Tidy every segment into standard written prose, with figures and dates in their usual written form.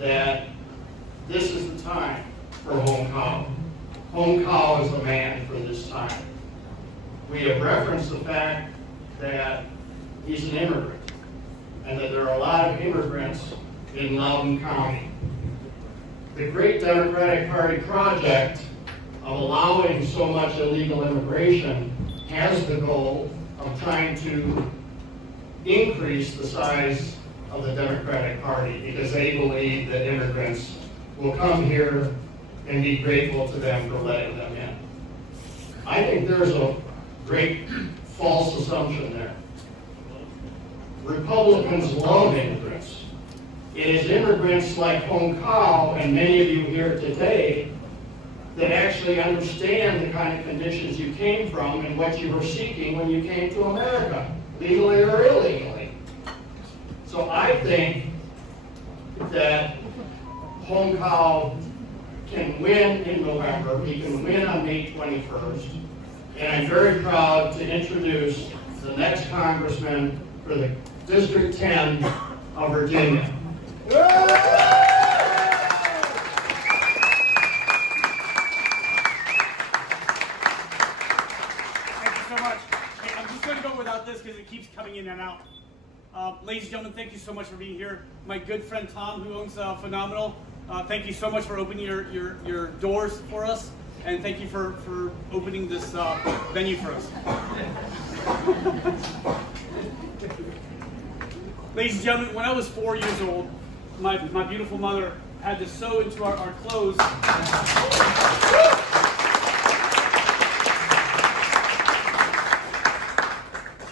that this is the time for Hùng Cao. Hùng Cao is the man for this time. We have referenced the fact that he's an immigrant and that there are a lot of immigrants in Loudoun County. The great Democratic Party project of allowing so much illegal immigration has the goal of trying to increase the size of the Democratic Party because they believe that immigrants will come here and be grateful to them for letting them in. I think there's a great false assumption there. Republicans love immigrants. It is immigrants like Hùng Cao and many of you here today that actually understand the kind of conditions you came from and what you were seeking when you came to America, legally or illegally. So I think that Hùng Cao can win in November. He can win on May 21st. And I'm very proud to introduce the next congressman for the District 10 of Virginia. Thank you so much. Hey, I'm just going to go without this because it keeps coming in and out. Ladies and gentlemen, thank you so much for being here. My good friend Tom, who owns Phenomenal, thank you so much for opening your doors for us. And thank you for opening this venue for us. Ladies and gentlemen, when I was 4 years old, my beautiful mother had to sew into our clothes.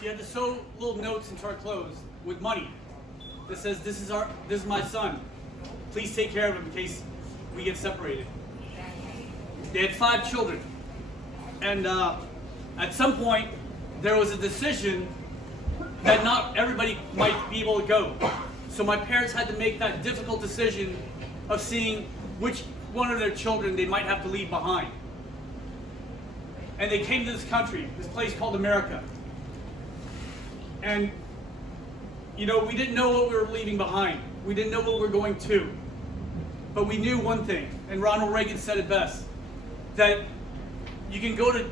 She had to sew little notes into our clothes with money that says, this is my son. Please take care of him in case we get separated. They had 5 children. And at some point, there was a decision that not everybody might be able to go. So my parents had to make that difficult decision of seeing which one of their children they might have to leave behind. And they came to this country, this place called America. And, you know, we didn't know what we were leaving behind. We didn't know what we were going to. But we knew one thing, and Ronald Reagan said it best, that you can go to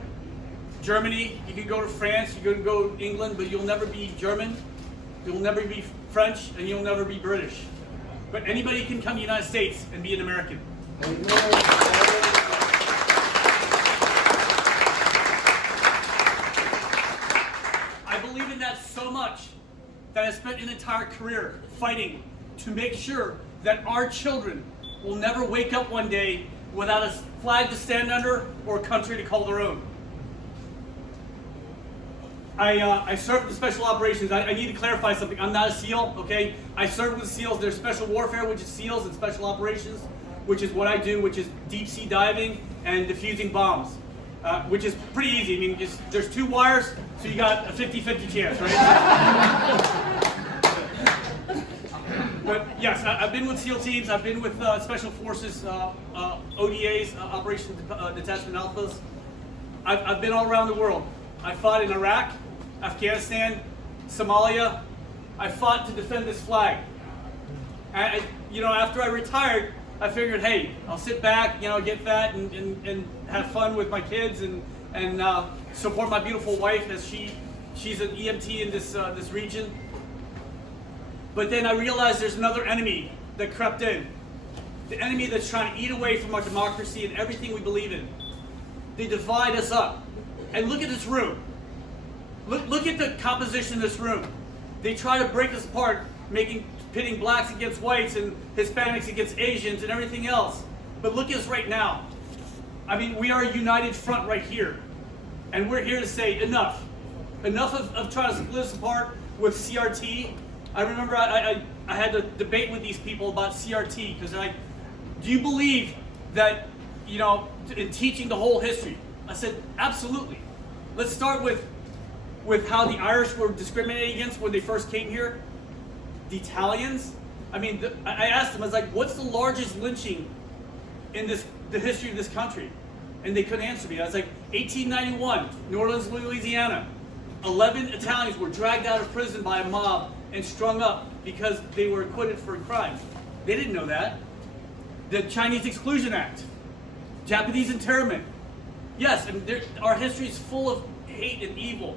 Germany, you can go to France, you can go to England, but you'll never be German, you'll never be French, and you'll never be British. But anybody can come to the United States and be an American. I believe in that so much that I spent an entire career fighting to make sure that our children will never wake up one day without a flag to stand under or a country to call their own. I served with special operations. I need to clarify something. I'm not a SEAL, okay? I served with SEALs. There's special warfare, which is SEALs, and special operations, which is what I do, which is deep sea diving and defusing bombs, which is pretty easy. I mean, there's 2 wires, so you got a 50-50 chance, right? But yes, I've been with SEAL teams. I've been with Special Forces, ODAs, Operation Detachment Alphas. I've been all around the world. I fought in Iraq, Afghanistan, Somalia. I fought to defend this flag. And you know, after I retired, I figured, hey, I'll sit back, you know, get fat and have fun with my kids and support my beautiful wife as she's an EMT in this region. But then I realized there's another enemy that crept in. The enemy that's trying to eat away from our democracy and everything we believe in. They divide us up. And look at this room. Look at the composition of this room. They try to break us apart, pitting blacks against whites and Hispanics against Asians and everything else. But look at us right now. I mean, we are a united front right here. And we're here to say enough. Enough of trying to split us apart with CRT. I remember I had a debate with these people about CRT because do you believe that, you know, in teaching the whole history? I said, absolutely. Let's start with how the Irish were discriminated against when they first came here. The Italians. I mean, I asked them, I was like, what's the largest lynching in the history of this country? And they couldn't answer me. I was like, 1891, New Orleans, Louisiana. 11 Italians were dragged out of prison by a mob and strung up because they were acquitted for a crime. They didn't know that. the Chinese Exclusion Act, Japanese internment. Yes, and our history is full of hate and evil,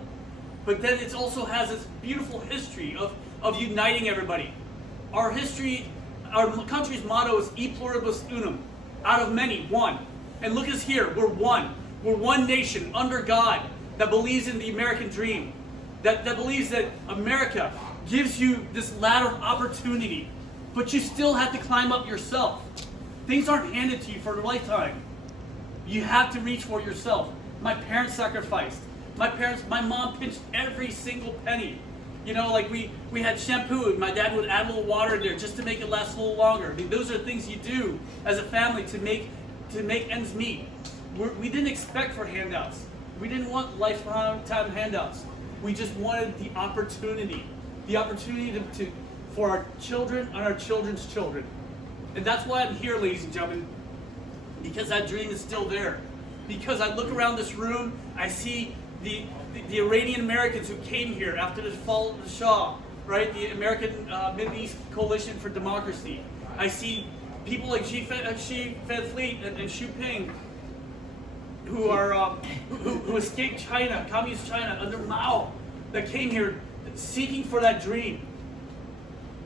but then it also has this beautiful history of uniting everybody. Our history, our country's motto is E pluribus unum, out of many, one. And look at us here, we're one. We're one nation under God that believes in the American dream, that believes that America gives you this ladder of opportunity, but you still have to climb up yourself. Things aren't handed to you for a lifetime. You have to reach for it yourself. My parents sacrificed. My mom pinched every single penny. You know, like we had shampoo, and my dad would add a little water in there just to make it last a little longer. I mean, those are things you do as a family to make ends meet. We didn't expect for handouts. We didn't want lifetime handouts. We just wanted the opportunity for our children and our children's children. And that's why I'm here, ladies and gentlemen, because that dream is still there. Because I look around this room, I see the Iranian Americans who came here after the fall of the Shah, right? The American Middle East Coalition for Democracy. I see people like Xi Fan Fleet and Xu Ping, who are who escaped China, communist China under Mao, that came here seeking for that dream.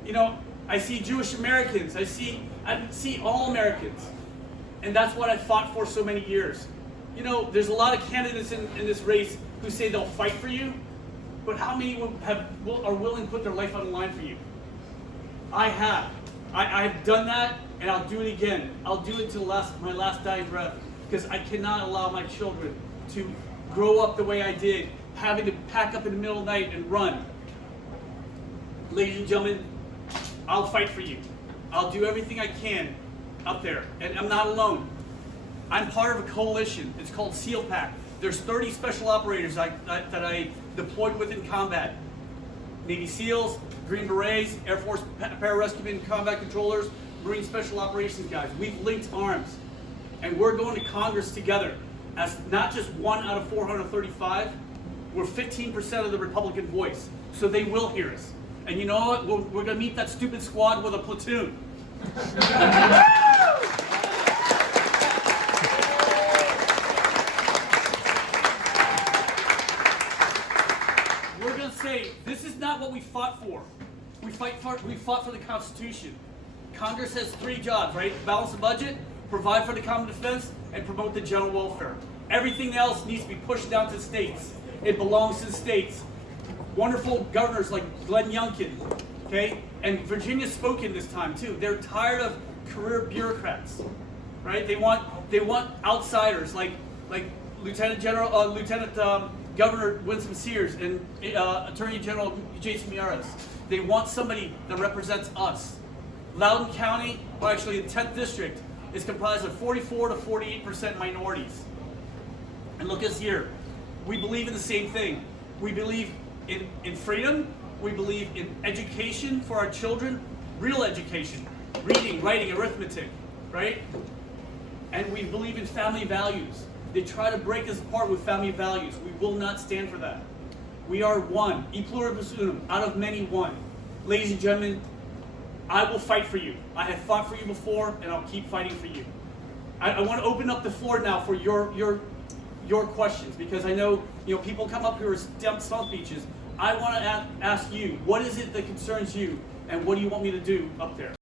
You know, I see Jewish Americans. I see all Americans, and that's what I fought for so many years. You know, there's a lot of candidates in this race who say they'll fight for you, but how many are willing to put their life on the line for you? I have. I've done that, and I'll do it again. I'll do it till my last dying breath, because I cannot allow my children to grow up the way I did, having to pack up in the middle of the night and run. Ladies and gentlemen, I'll fight for you. I'll do everything I can up there, and I'm not alone. I'm part of a coalition. It's called SEAL Pack. There's 30 special operators that I deployed with in combat. Navy SEALs, Green Berets, Air Force Pararescue and Combat Controllers, Marine Special Operations guys. We've linked arms, and we're going to Congress together as not just 1 out of 435. We're 15% of the Republican voice, so they will hear us. And you know what? We're going to meet that stupid squad with a platoon. We're going to say, this is not what we fought for. We fought for the Constitution. Congress has 3 jobs, right? Balance the budget, provide for the common defense, and promote the general welfare. Everything else needs to be pushed down to the states. It belongs to the states. Wonderful governors like Glenn Youngkin, okay? And Virginia spoke in this time too. They're tired of career bureaucrats, right? They want outsiders like Lieutenant Governor Winsome Sears and Attorney General Jason Miyares. They want somebody that represents us. Loudoun County, or actually the 10th district, is comprised of 44 to 48% minorities. And look at us here. We believe in the same thing. We believe in freedom. We believe in education for our children, real education, reading, writing, arithmetic, right? And we believe in family values. They try to break us apart with family values. We will not stand for that. We are one, e pluribus unum, out of many one. Ladies and gentlemen, I will fight for you. I have fought for you before, and I'll keep fighting for you. I want to open up the floor now for your questions, because I know people come up here with stump speeches. I want to ask you, what is it that concerns you, and what do you want me to do up there?